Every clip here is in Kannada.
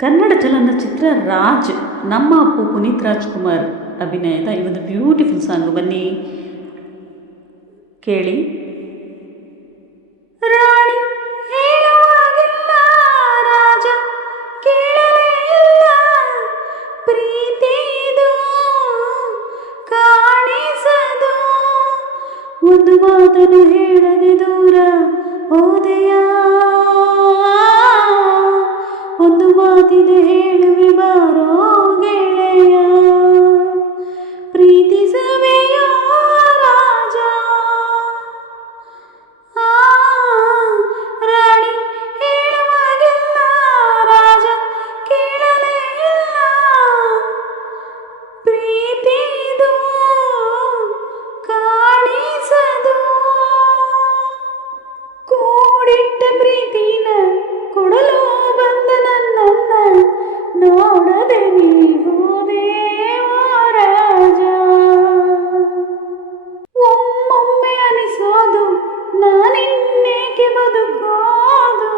ಕನ್ನಡ ಚಲನಚಿತ್ರ ರಾಜ್, ನಮ್ಮ ಅಪ್ಪು ಪುನೀತ್ ರಾಜ್ಕುಮಾರ್ ಅಭಿನಯದ ಈ ಒಂದು ಬ್ಯೂಟಿಫುಲ್ ಸಾಂಗ್, ಬನ್ನಿ ಕೇಳಿ. ರಾಣಿ ಹೇಳುವಾಗಿಲ್ಲ, ರಾಜ ಕೇಳಲೇ ಇಲ್ಲ, ಪ್ರೀತಿದು ಕಾಣಿಸದು, ಒಂದು ಮಾತನ್ನು ಹೇಳದೆ ದೂರ ಹೋದೆಯ, ಒಂದು ಮಾತಿದೆ ಹೇಳುವೆ ಬಾರೋ ಗೆಳೆಯ, ಪ್ರೀತಿಸುವೆಯೋ ರಾಜ. ರಾಣಿ ಹೇಳುವಾಗಿಲ್ಲ, ರಾಜ ಕೇಳಲೇ ಇಲ್ಲ, ಪ್ರೀತಿದು ಕಾಣಿಸದು, ಕೂಡಿಟ್ಟ ಪ್ರೀತಿನ ಕೊಡಲು ಬಂದ ನನ್ನನ್ನ ನೋಡದೆ ನೀ ಹೋದೆ ಓ ರಾಜ. ಒಮ್ಮೊಮ್ಮೆ ಅನಿಸೋದು ನಾನಿನ್ನೇಕೆ ಬದುಕೋದು,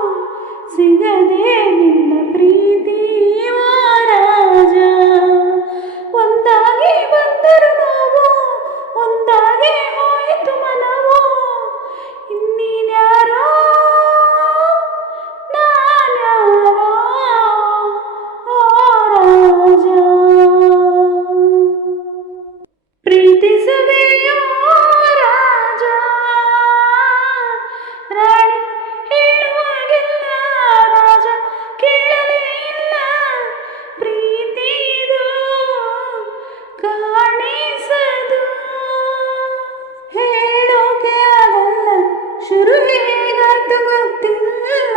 ಸಿಗದೆ ನಿನ್ನ ಪ್ರೀತಿ ಓ ರಾಜ. ಒಂದಾಗಿ ಬಂದರು ನಾವು, ಒಂದಾಗಿ ಹೋಯಿತು ಮನವು, ಇನ್ನೀನ್ಯಾರೋ ನಾನ್ಯಾರೋ ಓ ರಾಜ. ಪ್ರೀತಿಸುವೆಯೋ ರಾಜ. ರಾಣಿ ಹೇಳುವಾಗಿಲ್ಲ, ರಾಜ ಕೇಳಲೇ ಇಲ್ಲ, ಪ್ರೀತಿದು ಕಾಣಿಸದು. ಹೇಳೋಕೆ ಆಗಲ್ಲ, ಶುರು ಹೇಗಾಯ್ತು ಗೊತ್ತಿಲ್ಲ,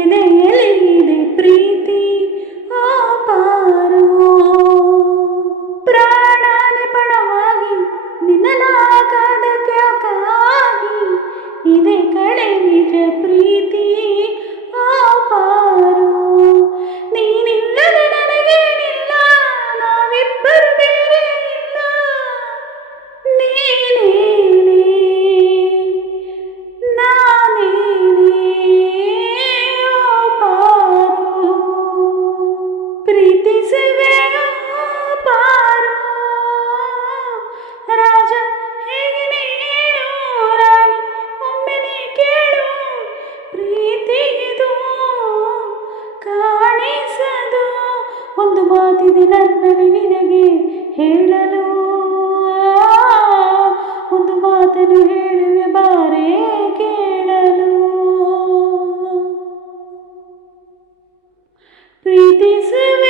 ಎದೆಯಲ್ಲಿ ಇದೆ ಪ್ರೀತಿ ಓ ಪಾರು. ಪ್ರಾಣನೆ ಪಣವಾಗಿ ನಿನ್ನ ಕಾದಕ್ಕಾಗಿ ಇದೆ ಕಡೆ ನಿಜ ಪ್ರೀತಿ ಓ ಪಾರು. ನೀನಿಲ್ಲದೆ ನನಗೇನಿಲ್ಲ, ನಾವಿಬ್ಬರು ಬೇರೆ ಇಲ್ಲ, ನೀನೇನೆ ನಾನೇನೆ ಓ ಪಾರು. ಪ್ರೀತಿಸುವೆಯೋ ಪಾರು. ರಾಜ ಹೇಗೆ ನೀ ಹೇಳು, ರಾಣಿ ಒಮ್ಮೆ ನೀ ಕೇಳು, ಪ್ರೀತಿದು ಕಾಣಿಸದು, ಒಂದು ಮಾತಿದೆ ನನ್ನಲ್ಲಿ ನಿನಗೆ ಹೇಳಲು, ಒಂದು ಮಾತನ್ನು ಹೇಳುವೆ ಬಾರೇ ಕೇಳಲು, ಪ್ರೀತಿಸುವೆ